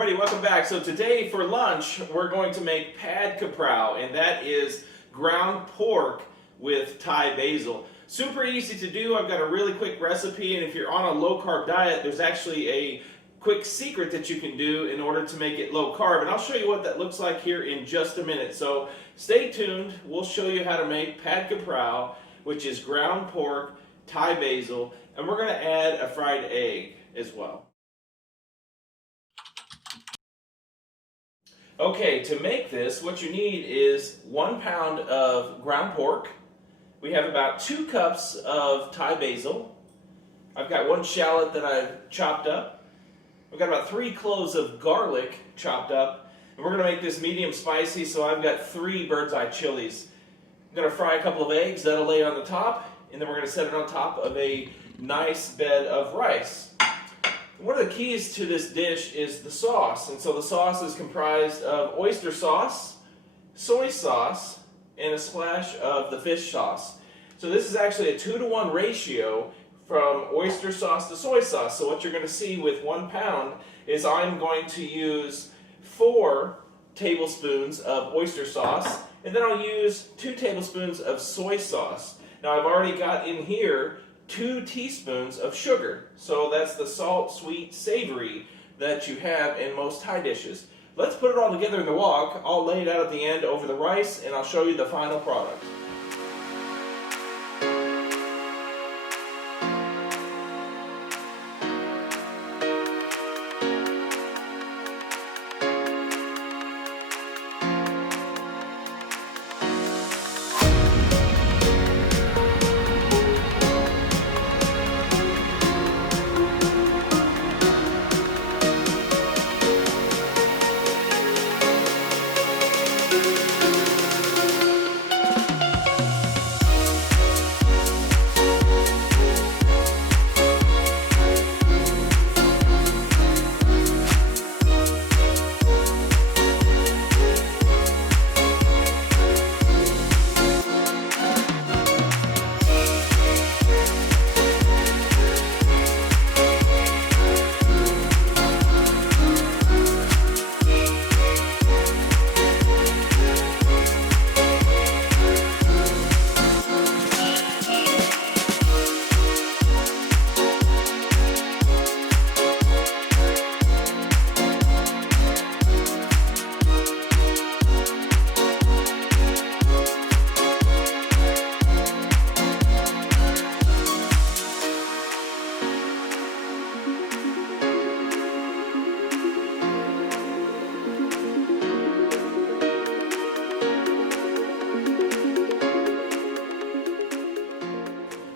everybody, welcome back. So today for lunch we're going to make pad Kraprow, and that is ground pork with Thai basil. Super easy to do. I've got a really quick recipe, and if you're on a low carb diet, there's actually a quick secret that you can do in order to make it low carb, and I'll show you what that looks like here in just a minute. So stay tuned. We'll show you how to make pad Kraprow, which is ground pork, Thai basil, and we're going to add a fried egg as well. Okay, to make this, what you need is 1 pound of ground pork. We have about 2 cups of Thai basil. I've got 1 shallot that I've chopped up. We've got about 3 cloves of garlic chopped up. And we're going to make this medium spicy, so I've got 3 bird's eye chilies. I'm going to fry a couple of eggs, that'll lay on the top, and then we're going to set it on top of a nice bed of rice. One of the keys to this dish is the sauce, and so the sauce is comprised of oyster sauce, soy sauce, and a splash of the fish sauce. So this is actually a 2-to-1 ratio from oyster sauce to soy sauce. So what you're going to see with 1 pound is I'm going to use 4 tablespoons of oyster sauce, and then I'll use 2 tablespoons of soy sauce. Now I've already got in here 2 teaspoons of sugar. So that's the salt, sweet, savory that you have in most Thai dishes. Let's put it all together in the wok. I'll lay it out at the end over the rice, and I'll show you the final product.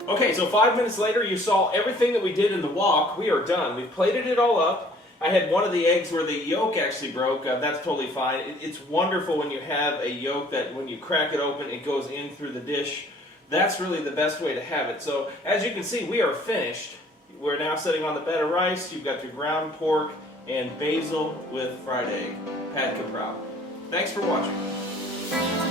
Okay, so 5 minutes later, you saw everything that we did in the wok. We are done. We've plated it all up. I had one of the eggs where the yolk actually broke. That's totally fine. It's wonderful when you have a yolk that when you crack it open, it goes in through the dish. That's really the best way to have it. So as you can see, we are finished. We're now sitting on the bed of rice. You've got your ground pork and basil with fried egg, pad Kraprow. Thanks for watching.